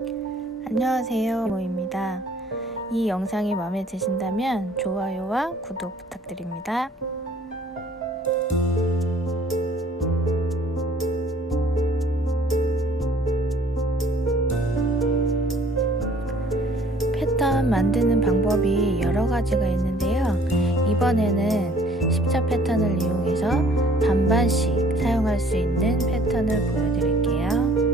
안녕하세요, 모입니다. 이 영상이 마음에 드신다면 좋아요와 구독 부탁드립니다. 패턴 만드는 방법이 여러 가지가 있는데요. 이번에는 십자 패턴을 이용해서 반반씩 사용할 수 있는 패턴을 보여드릴게요.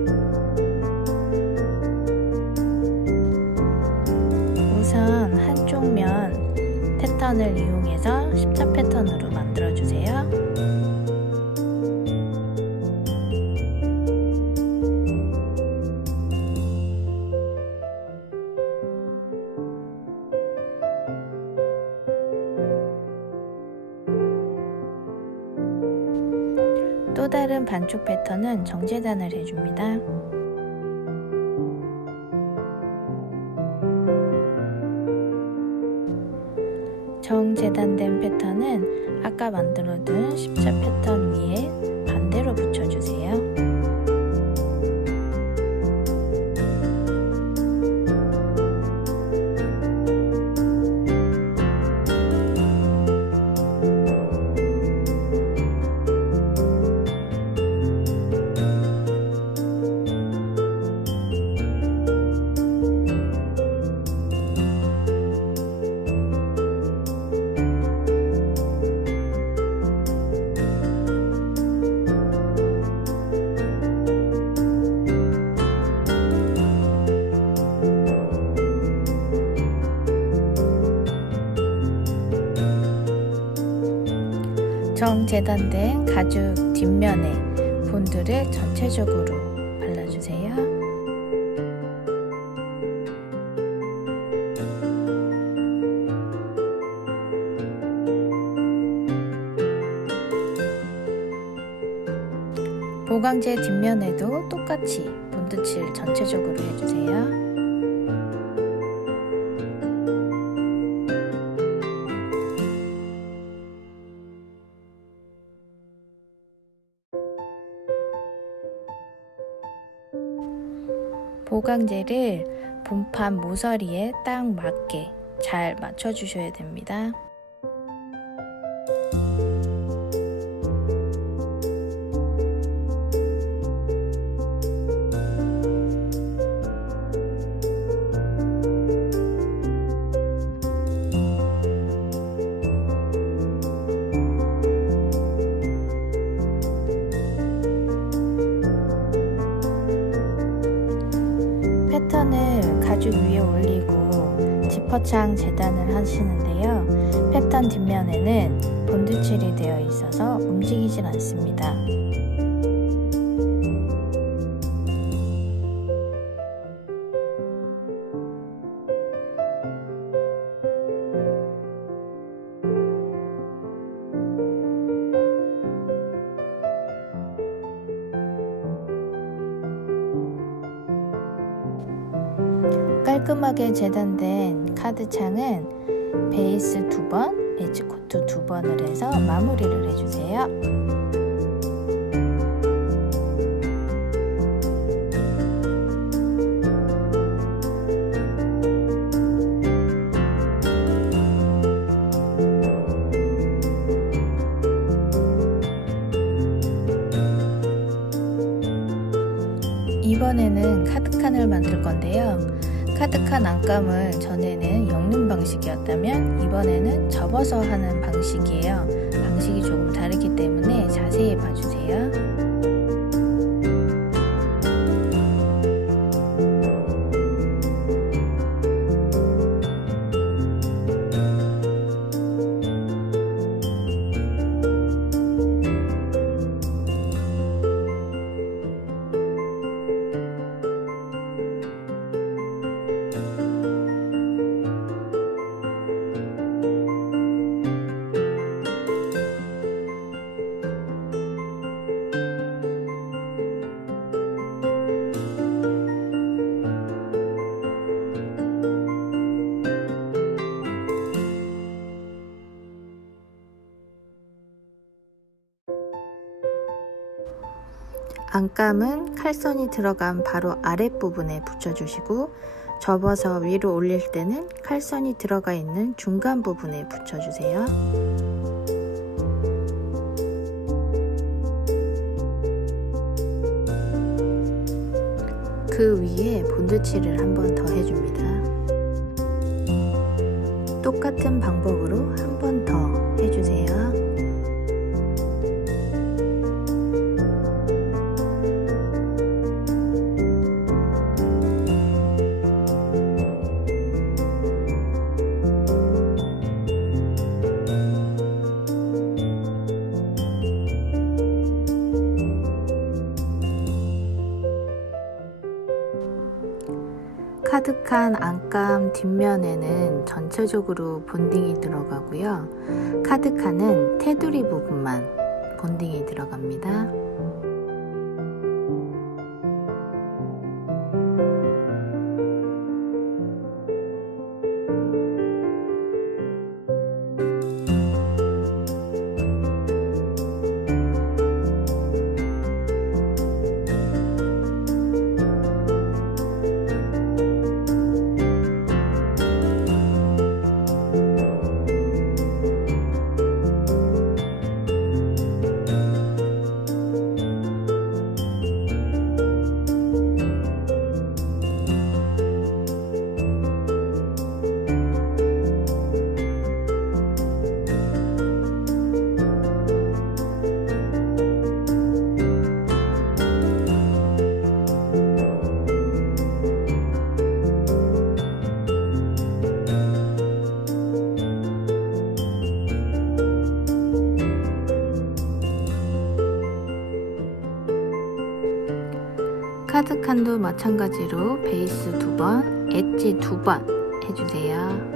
우선 한쪽 면 패턴을 이용해서 십자 패턴으로 만들어주세요. 또 다른 반쪽 패턴은 정제단을 해줍니다. 정재단된 패턴은 아까 만들어둔 십자 패턴 위에 반대로 붙여주세요. 정재단된 가죽 뒷면에 본드를 전체적으로 발라주세요. 보강제 뒷면에도 똑같이 본드칠 전체적으로 해주세요. 보강제를 본판 모서리에 딱 맞게 잘 맞춰주셔야 됩니다. 패턴을 가죽 위에 올리고 지퍼창 재단을 하시는데요. 패턴 뒷면에는 본드칠이 되어 있어서 움직이질 않습니다. 깔끔하게 재단된 카드창은 베이스 2번, 엣지 코트 2번을 해서 마무리를 해주세요. 이번에는 카드칸을 만들 건데요. 카드칸 안감을 전에는 엮는 방식이었다면 이번에는 접어서 하는 방식이에요. 방식이 조금 다르기 때문에 자세히 봐주세요. 안감은 칼선이 들어간 바로 아랫부분에 붙여주시고, 접어서 위로 올릴 때는 칼선이 들어가 있는 중간 부분에 붙여주세요. 그 위에 본드칠을 한 번 더 해줍니다. 똑같은 방법으로 한 번 더 해주세요. 카드칸 안감 뒷면에는 전체적으로 본딩이 들어가고요. 카드칸은 테두리 부분만 본딩이 들어갑니다. 카드칸도 마찬가지로 베이스 2번, 엣지 2번 해주세요.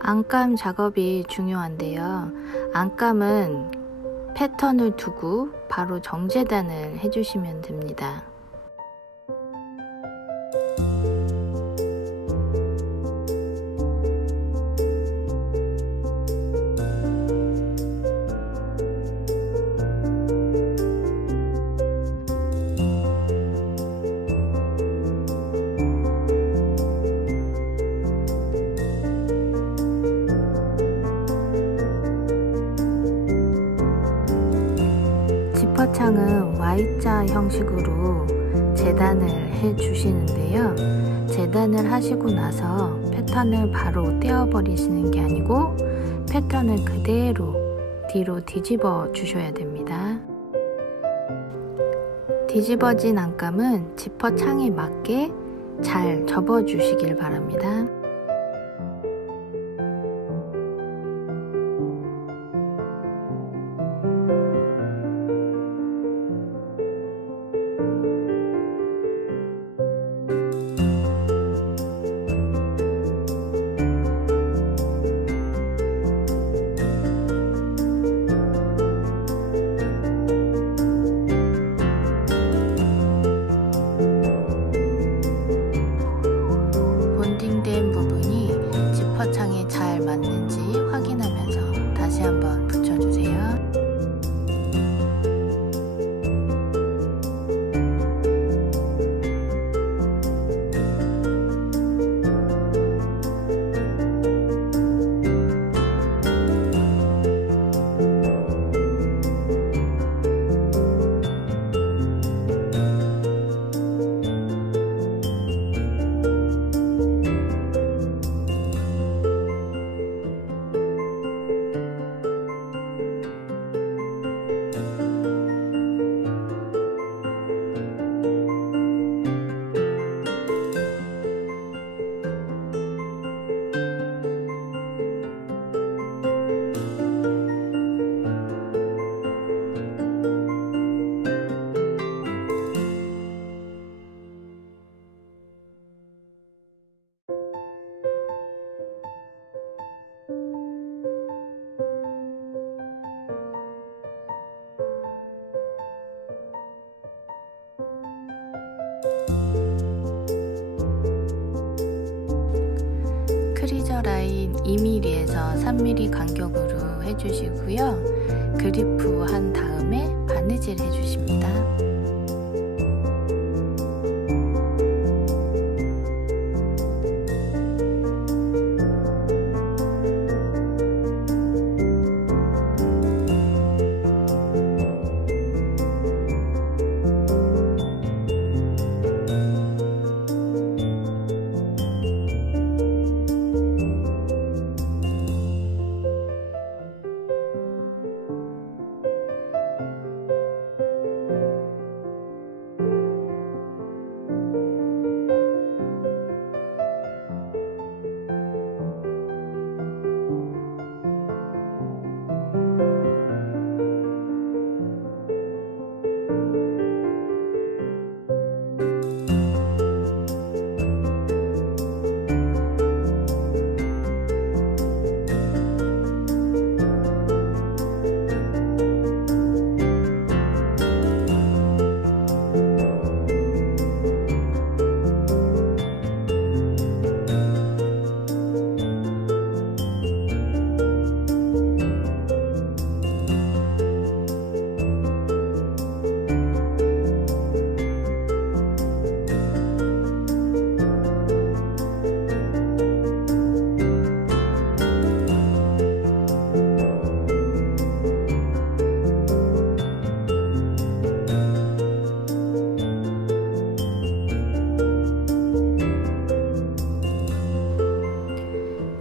안감 작업이 중요한데요. 안감은 패턴을 두고 바로 정재단을 해주시면 됩니다. 지퍼창은 Y자 형식으로 재단을 해 주시는데요. 재단을 하시고 나서 패턴을 바로 떼어 버리시는 게 아니고 패턴을 그대로 뒤로 뒤집어 주셔야 됩니다. 뒤집어진 안감은 지퍼창에 맞게 잘 접어 주시길 바랍니다. 본딩된 부분 라인 2mm에서 3mm 간격으로 해주시고요. 그리프 한 다음에 바느질 해주십니다.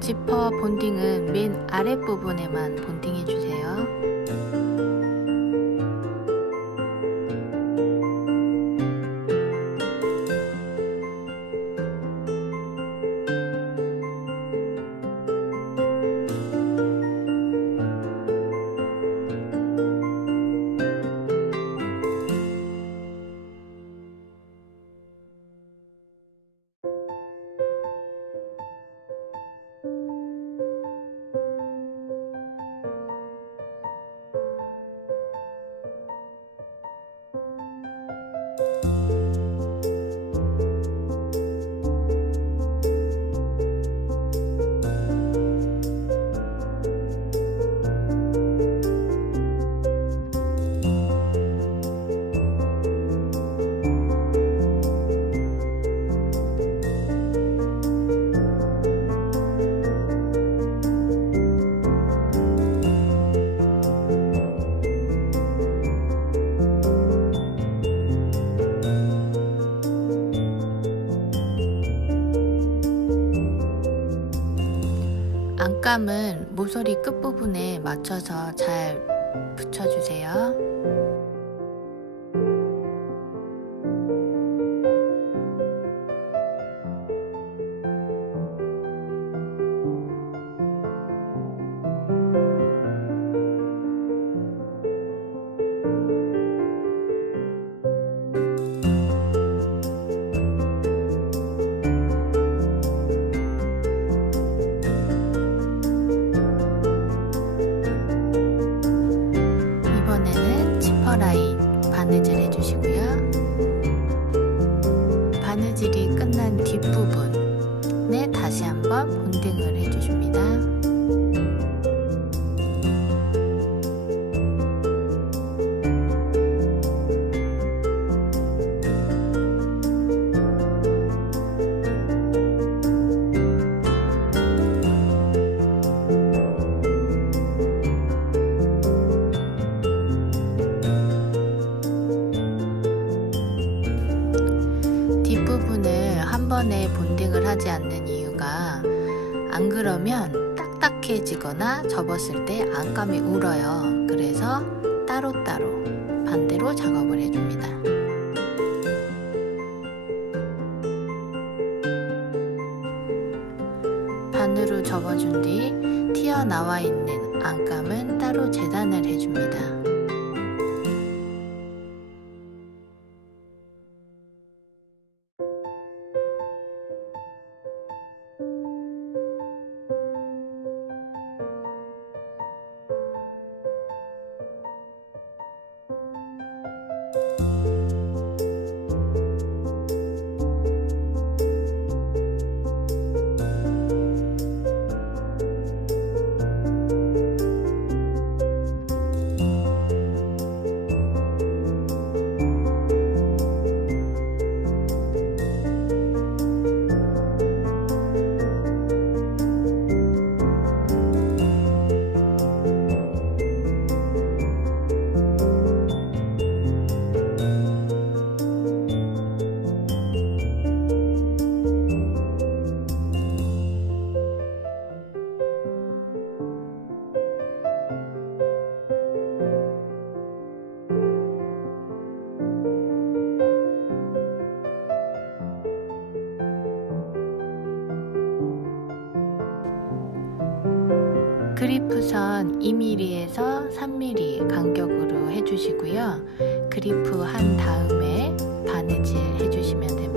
지퍼 본딩은 맨 아랫부분에만 본딩해 주세요. 안감은 모서리 끝부분에 맞춰서 잘 붙여주세요. 라인 바느질 해주시고요. 바느질이 끝난 뒷부분에 다시 한번 본딩을 해주십니다. 뒷부분을 한 번에 본딩을 하지 않는 이유가 안 그러면 딱딱해지거나 접었을 때 안감이 울어요. 그래서 따로따로 반대로 작업을 해줍니다. 반으로 접어준 뒤 튀어나와 있는 안감은 따로 재단을 해줍니다. 우선 2mm에서 3mm 간격으로 해주시고요. 그리프 한 다음에 바느질 해주시면 됩니다.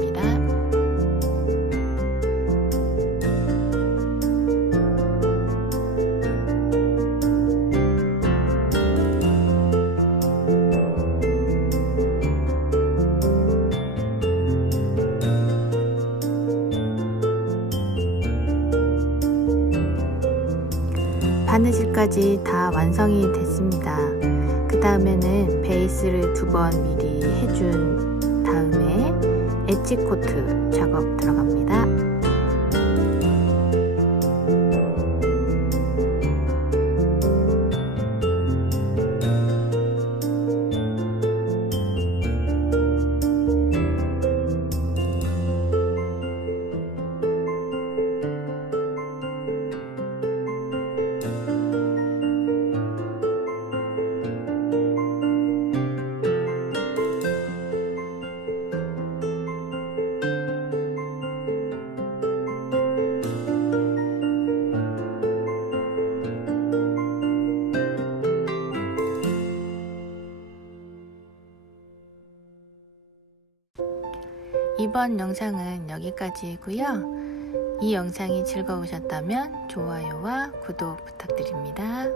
바느질까지 다 완성이 됐습니다. 그 다음에는 베이스를 2번 미리 해준 다음에 엣지 코트 작업 들어갑니다. 이번 영상은 여기까지이고요. 이 영상이 즐거우셨다면 좋아요와 구독 부탁드립니다.